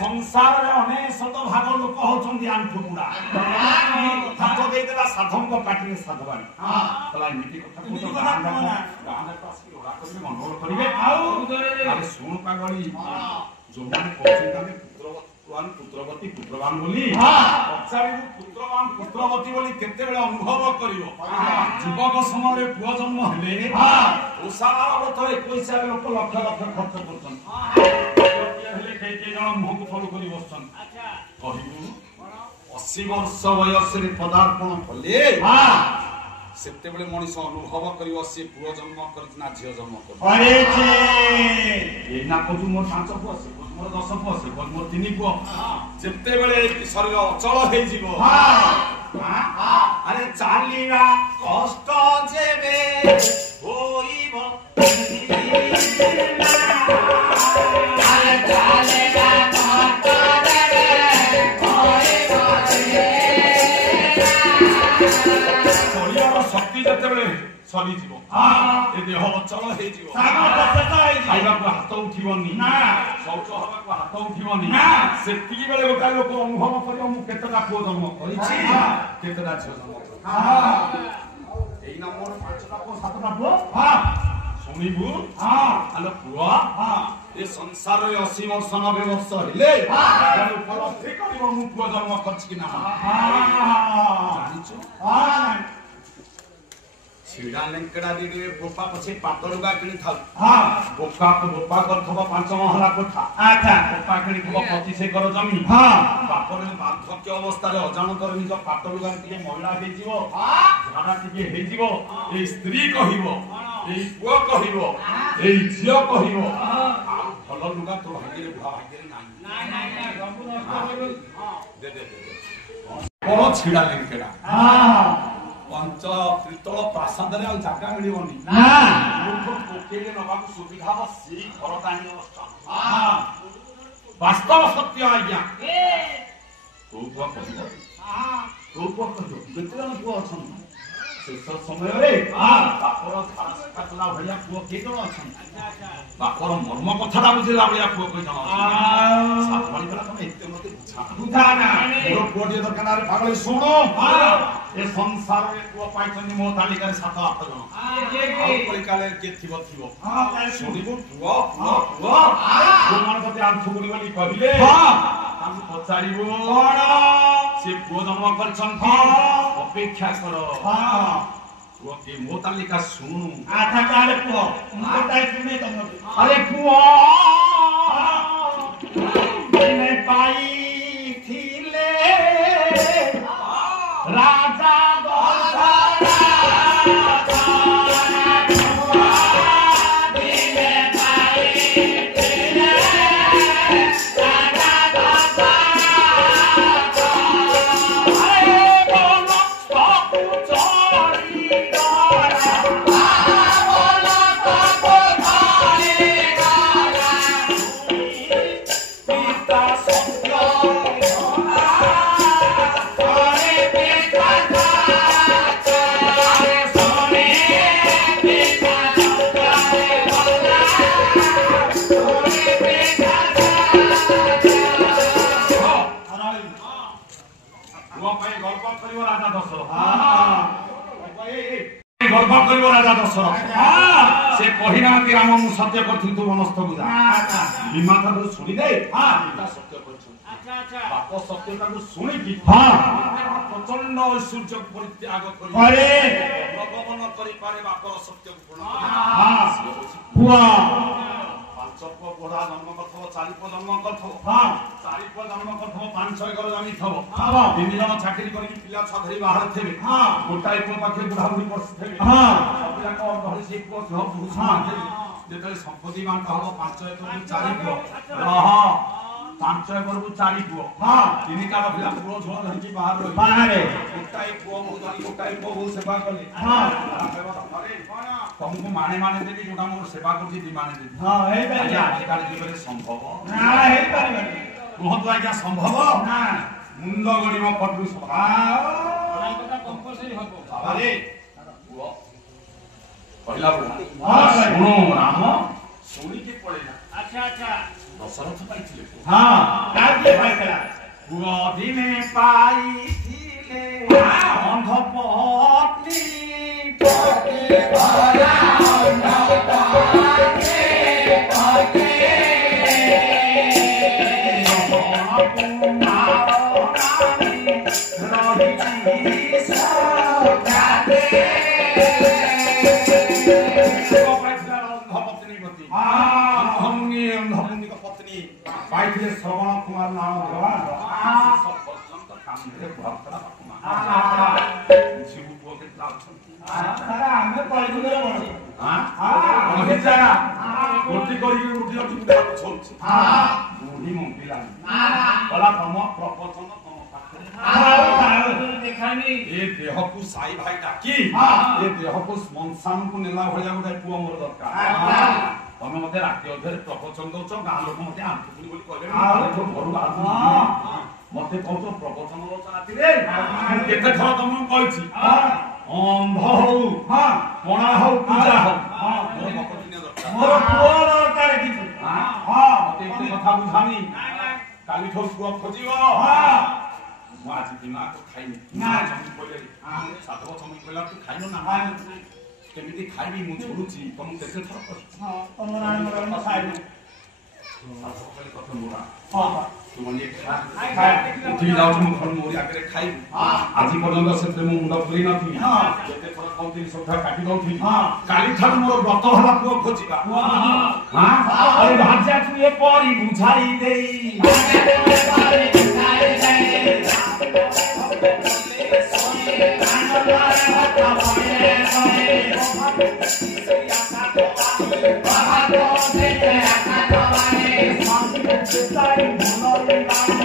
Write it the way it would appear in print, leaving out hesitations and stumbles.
संसार रे अनेशत भाग लोक होचंदी आंठुकुड़ा हाथ दे देला साधम को पाटी में साधवानी तला एमिति कथा को गाना पासी ओरा करबे मनोर करिवे अरे सुन पागली जो माने कहछन पुत्रवती पुत्रवान बोली पचारि पुत्रवान पुत्रवती बोली केते बेले अनुभव करिवो युवक समय पुआ जन्म हेले ओसार व्रत 21 लोक लक्ष लक्ष खर्च करछन हेले के जण मुह को फॉलो करि बसछन कहिबु 80 वर्ष वयस रे पदार्पण भले सेते बेले मनीष अनुभव करिवो से पुआ जन्म करना झियो जन्म कर अरे जे एना कोजु मोर 5 पुआ से मोर 10 पुआ से मोर 3 पुआ जेते बेले शरीर अचल हे जीवो अरे चालीरा कष्ट जेबे होइबो अरे चालीरा कष्ट जेबे होइबो शरीर शक्ति जेते बेले सरी जीवो ए देह अचल हे जीवो खाइबा को हाथ उठिबनी ना शौच हबा को हाथ उठिबनी ना सेति बेले गोटा लोक अनुभव करियो मु केतटा पुओ जन्म करिछि केतटा झियो जन्म एई ना मोर 5टा पुओ 7टा पुओ सुनिबु आलो पुओ ए संसार रे 80 वर्ष 90 वर्ष हेले तार उपलब्धि करियो मु पुओ जन्म करछि कि ना जानिछु छिड़ा लेंकड़ा दे दे बोपा पछे पातलुगा किनी थाउ बोपा को बोपा करथबो 5 महला कोठा अच्छा बोपा किनी थबो 25 एकर जमी बापर बार्धक्य अवस्था रे अजानतर निज पातलुगा के महिला हे जीवो झाड़ा के हे जीवो ए स्त्री कहिवो ए पुओ कहिवो ए झियो कहिवो आ भल लुगा तो भाग्य रे बुढ़ा भाग्य रे नाही गंभु नष्ट होइबो दे दे कोन छिड़ा लेंकड़ा पंच त्रितल प्रासाद रे जगह मिलिबनी ना कोकेले नबाकू सुविधा सी घर ताणी अवस्था वास्तव सत्य आज्ञा को पुआ कहियो केते जन पुआ अछन शेष समय रे बापर काटला भलिया पुआ के जन अछन बापर मर्म कथाटा बुझिला भलिया पुआ कहि जन सातवाणी कला तमे एते मते बुझा ना मोर पुआ दे दरकार रे पागल सुनो ए संसार रे पुआ पाइछन मो तालिका रे 7 8 जन के परिकाले के थिबो सुनिबो पुआ जो मन कते आंखु गुली बोली कहिले तांको पचारिबो कोन से पुआ जन्म करछन अपेक्षा करो पुआ के मो तालिका सुनु आथा काले पुआ उनको ताई सुने तम अरे पुआ ने पाई थिले राजा गर्भ करिवो राजा दशरथ से कहिना कि राम मु सत्य करथि तू मनस्थ बुझा विमाता को सुनि दे पिता सत्य करछु अच्छा बाप सत्यता को सुनि कि प्रचंड ऐश्वर्य परित्याग करि अरे भगवान करि पारे बापर सत्य पूर्ण पुआ पांचप गोड़ा जन्म करथबो चारिप जन्म करथबो चारिप जन्म करथबो 5-6 एकर जमी थबो तीन जन चाकरी करि पिला छधरी बाहर थेबे गोटाई को पाखे बुढ़ा बुढ़ी पस थेबे सब जाक घर से को सब पुरुष माथे जेतले संपत्ति बांटा हो 5 एकर 4 पुओ 5 एकर 4 पुओ तीन काल पिला पुओ झोल धरकी बाहर रही बाहर गोटाई पुओ मु धरी गोटाई पुओ सेवा कले तुमको माने माने देबी जोटा मोर सेवा करछि दी माने देबी हे पारि आज काल जीवन संभव ना हे पारि कहत आज्ञा संभव ना मुंड गड़ीम पटु सभा कथा कंपलसरी हबो अरे पहिला सुनो राम सुनी के पड़ेला अच्छा अच्छा दशरथ पाइथिले हां দিনে পাইছিলে অন্ধ পত্নী पत्नी पाइले श्रवण कुमार नाम देह को साई भाई डाकी देह को मनसान को नेला भलिया गोटे पुओ मोर दरकार तमे मते राति अधर प्रवचन दउछ गां लोक मते आंठुपुली बोली कहले घरु मते कहतो प्रवचन दउछ राति रे केते थर तमे कहछि अंध हो कोणा हो पूजा हो मोर मकदिने दरकार मोर पुओ दरकार कि मते एते कथा बुझानी काली ठोस को खोजियो मु आज दिना तो खाइनी ना जमी बोले साधव समय बोला तू खाइनो ना केमिति खाइबी मु छोडुची तम केते थर कर तम नाम खाइबी साधव खाली कथा मोरा तुम ये खा उठी जाऊ मु घर मोरी आगे खाइ आज पर्यंत सेते मु मुंडा पुरी न थी केते थर कोंती सथा काटी दउथी काली ठार मोर व्रत हला पुओ खोजिबा हां अरे भाजा तू ये परी बुझाई देई Bye.